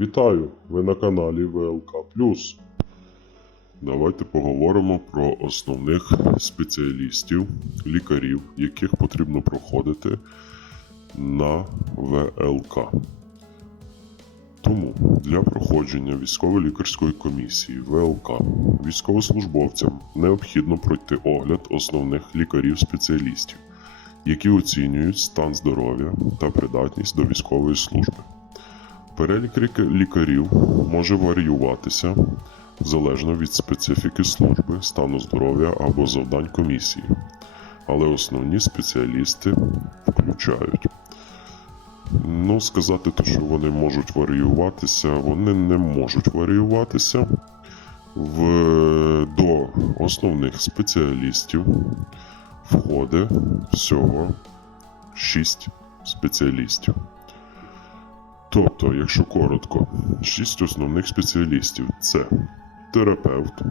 Вітаю! Ви на каналі ВЛК Давайте поговоримо про основних спеціалістів, лікарів, яких потрібно проходити на ВЛК. Тому для проходження військово-лікарської комісії ВЛК військовослужбовцям необхідно пройти огляд основних лікарів-спеціалістів, які оцінюють стан здоров'я та придатність до військової служби. Перелік лікарів може варіюватися залежно від специфіки служби, стану здоров'я або завдань комісії, але основні спеціалісти включають. Ну, сказати, те, що вони можуть варіюватися, вони не можуть варіюватися. В, до основних спеціалістів входить всього 6 спеціалістів. Тобто, якщо коротко, шість основних спеціалістів це терапевт,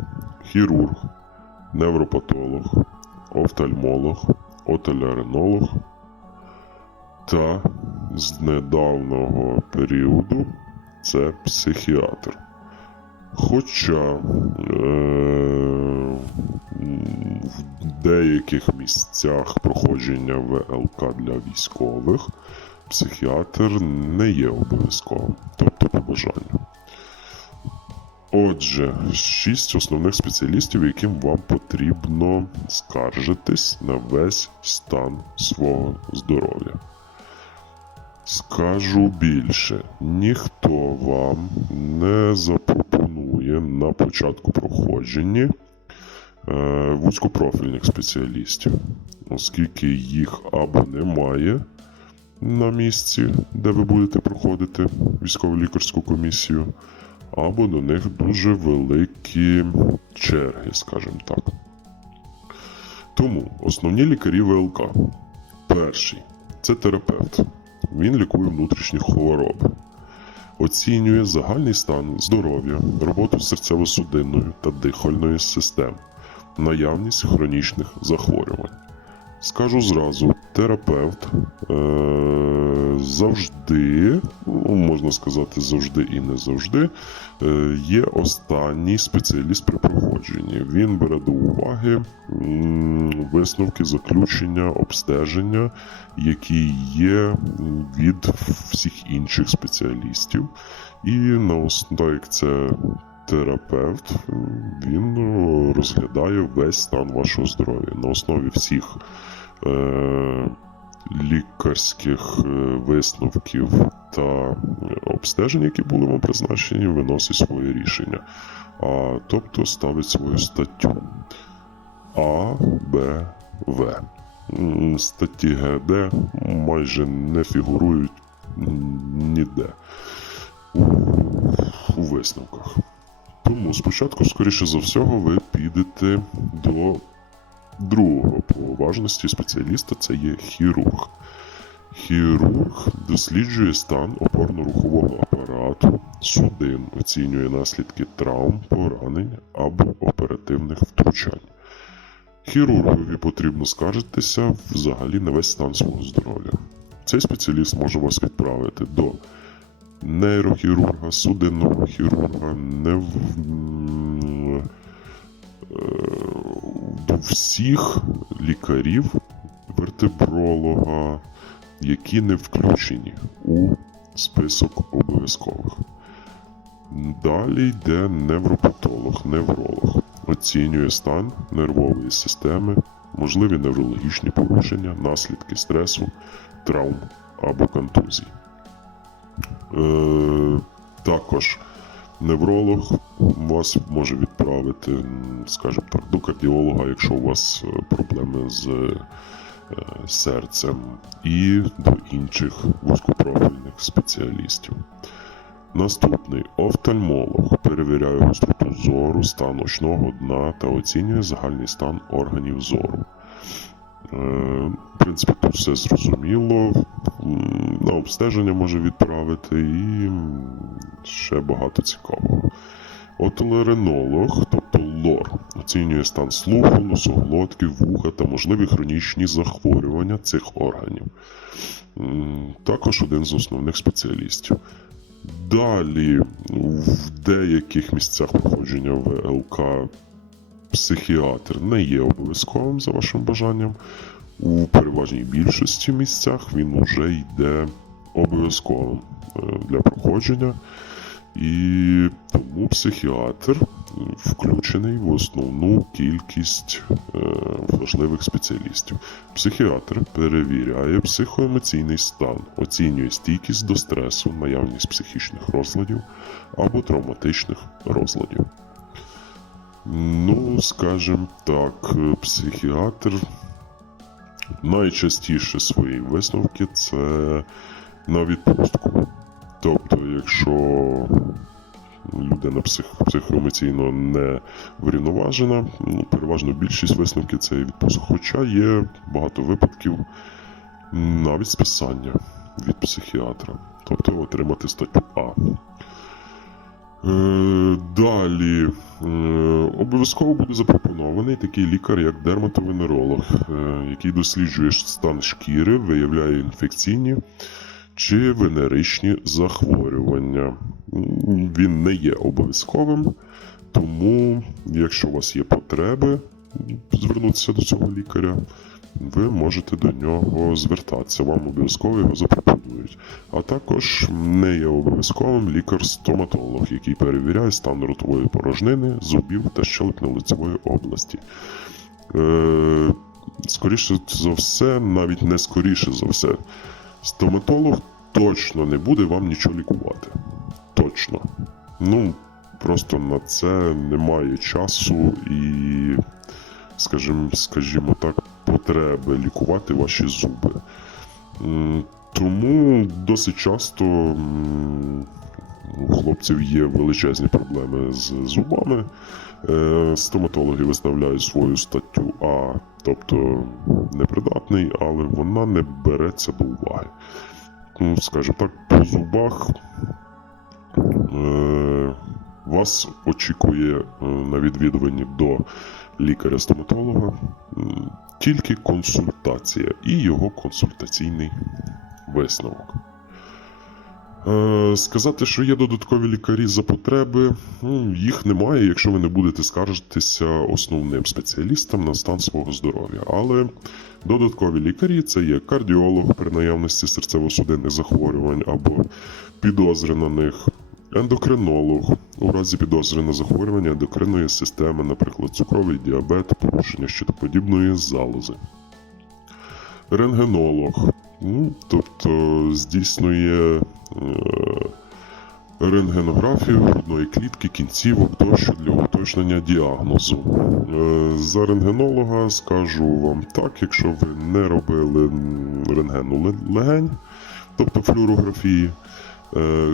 хірург, невропатолог, офтальмолог, отоляринолог та з недавнього періоду це психіатр. Хоча е- в деяких місцях проходження ВЛК для військових психіатр не є обов'язковим, тобто по бажанню. Отже, шість основних спеціалістів, яким вам потрібно скаржитись на весь стан свого здоров'я. Скажу більше, ніхто вам не запропонує на початку проходження е, вузькопрофільних спеціалістів, оскільки їх або немає на місці, де ви будете проходити військово-лікарську комісію, або до них дуже великі черги, скажімо так. Тому основні лікарі ВЛК. Перший це терапевт. Він лікує внутрішні хвороби, оцінює загальний стан здоров'я, роботу серцево-судинної та дихальної систем, наявність хронічних захворювань. Скажу зразу, терапевт е- завжди, ну, можна сказати, завжди і не завжди, е- є останній спеціаліст при проходженні. Він бере до уваги висновки, заключення, обстеження, які є від всіх інших спеціалістів. І на основі, як це терапевт, він е, розглядає весь стан вашого здоров'я на основі всіх е, лікарських е, висновків та обстежень, які були вам призначені, виносить своє рішення. А, тобто ставить свою статтю А, Б, В. Статті ГД майже не фігурують ніде у, у висновках. Тому спочатку, скоріше за всього, ви підете до другого по важності спеціаліста це є хірург. Хірург досліджує стан опорно-рухового апарату, судин, оцінює наслідки травм, поранень або оперативних втручань. Хірургові потрібно скаржитися взагалі на весь стан свого здоров'я. Цей спеціаліст може вас відправити до нейрохірурга, судинного хірурга, нев... м, е, до всіх лікарів, вертебролога, які не включені у список обов'язкових. Далі йде невропатолог, невролог. Оцінює стан нервової системи, можливі неврологічні порушення, наслідки стресу, травм або контузій. Е, також невролог вас може відправити, скажімо так, до кардіолога, якщо у вас е, проблеми з е, серцем, і до інших вузькопрофільних спеціалістів. Наступний офтальмолог перевіряє гостроту зору, стан очного дна та оцінює загальний стан органів зору. Е, В принципі, тут все зрозуміло. На обстеження може відправити і ще багато цікавого. Отолеринолог, тобто лор, оцінює стан слуху, носоглотки, вуха та можливі хронічні захворювання цих органів. Також один з основних спеціалістів. Далі в деяких місцях проходження ВЛК психіатр не є обов'язковим за вашим бажанням. У переважній більшості місцях він вже йде обов'язковим е, для проходження. І тому психіатр включений в основну кількість е, важливих спеціалістів. Психіатр перевіряє психоемоційний стан, оцінює стійкість до стресу, наявність психічних розладів або травматичних розладів. Ну, скажімо так, е, психіатр найчастіше свої висновки це на відпустку. Тобто, якщо людина псих, психоемоційно не врівноважена, ну, переважно більшість висновків це відпустка. Хоча є багато випадків навіть списання від психіатра, тобто отримати статтю А. Е, Далі е, обов'язково буде запропонований такий лікар, як дерматовенеролог, е, який досліджує стан шкіри, виявляє інфекційні чи венеричні захворювання. Він не є обов'язковим, тому, якщо у вас є потреби звернутися до цього лікаря, ви можете до нього звертатися, вам обов'язково його запропонують. А також не є обов'язковим лікар-стоматолог, який перевіряє стан ротової порожнини, зубів та щелепно-лицевої області. Е, скоріше за все, навіть не скоріше за все, стоматолог точно не буде вам нічого лікувати. Точно. Ну, просто на це немає часу і, скажімо, скажімо так, потреби лікувати ваші зуби. Тому досить часто у хлопців є величезні проблеми з зубами. Е, Стоматологи виставляють свою статтю А, тобто непридатний, але вона не береться до уваги. Ну, скажімо так, по зубах е, вас очікує е, на відвідуванні до лікаря-стоматолога тільки консультація і його консультаційний висновок. Е, Сказати, що є додаткові лікарі за потреби, ну, їх немає, якщо ви не будете скаржитися основним спеціалістам на стан свого здоров'я. Але додаткові лікарі це є кардіолог при наявності серцево-судинних захворювань або підозри на них, ендокринолог у разі підозри на захворювання ендокринної системи, наприклад, цукровий діабет, порушення щитоподібної залози. Рентгенолог, ну, тобто здійснює е, рентгенографію грудної клітки, кінцівок тощо для уточнення діагнозу. Е, За рентгенолога скажу вам так, якщо ви не робили рентгену легень, тобто флюорографії,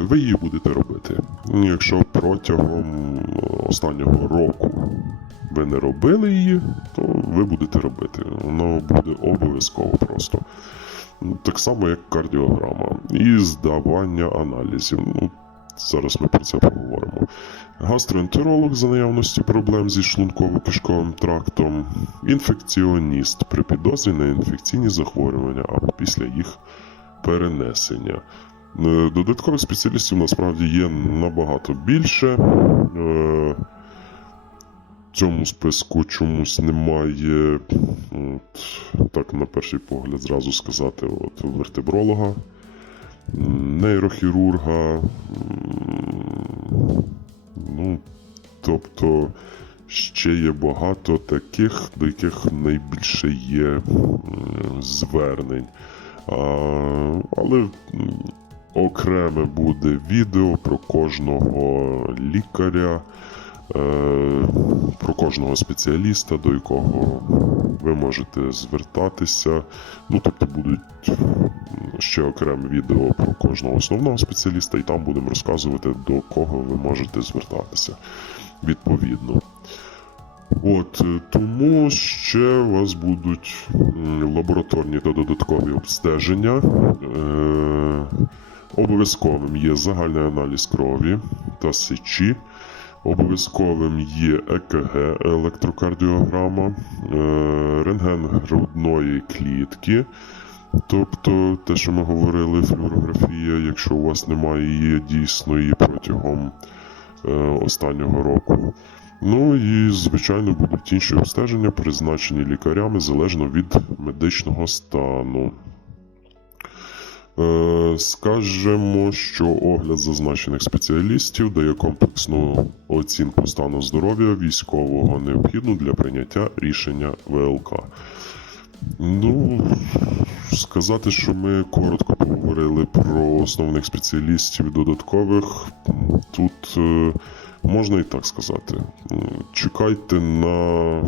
ви її будете робити. Якщо протягом останнього року ви не робили її, то ви будете робити. Воно буде обов'язково просто. Так само, як кардіограма. І здавання аналізів. Ну, зараз ми про це поговоримо. Гастроентеролог за наявності проблем зі шлунково-кишковим трактом, інфекціоніст при підозрі на інфекційні захворювання або після їх перенесення. Е, Додаткових спеціалістів насправді є набагато більше. Е, В цьому списку чомусь немає, от, так на перший погляд зразу сказати, от, вертебролога, нейрохірурга. Ну, тобто ще є багато таких, до яких найбільше є звернень. А, але окреме буде відео про кожного лікаря, е, про кожного спеціаліста, до якого ви можете звертатися. Ну, тобто будуть ще окреме відео про кожного основного спеціаліста, і там будемо розказувати, до кого ви можете звертатися відповідно. От е, тому ще у вас будуть лабораторні та додаткові обстеження. Е, обов'язковим є загальний аналіз крові та сечі. Обов'язковим є ЕКГ, електрокардіограма, е, рентген грудної клітки, Тобто, те, що ми говорили, флюорографія, якщо у вас немає її дійсно її протягом е, останнього року. Ну і, звичайно, будуть інші обстеження, призначені лікарями залежно від медичного стану. Е, Скажемо, що огляд зазначених спеціалістів дає комплексну оцінку стану здоров'я військового необхідну для прийняття рішення ВЛК. Ну, сказати, що ми коротко поговорили про основних спеціалістів додаткових, тут е, можна і так сказати. Чекайте на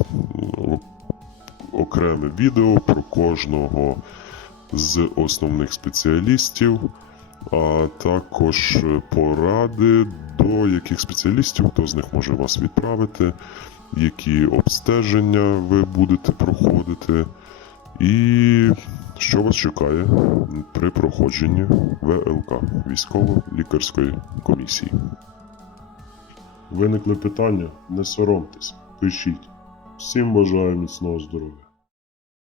окреме відео про кожного з основних спеціалістів, а також поради, до яких спеціалістів, хто з них може вас відправити, які обстеження ви будете проходити, і що вас чекає при проходженні ВЛК військово-лікарської комісії. Виникли питання? Не соромтесь, пишіть. Всім бажаю міцного здоров'я.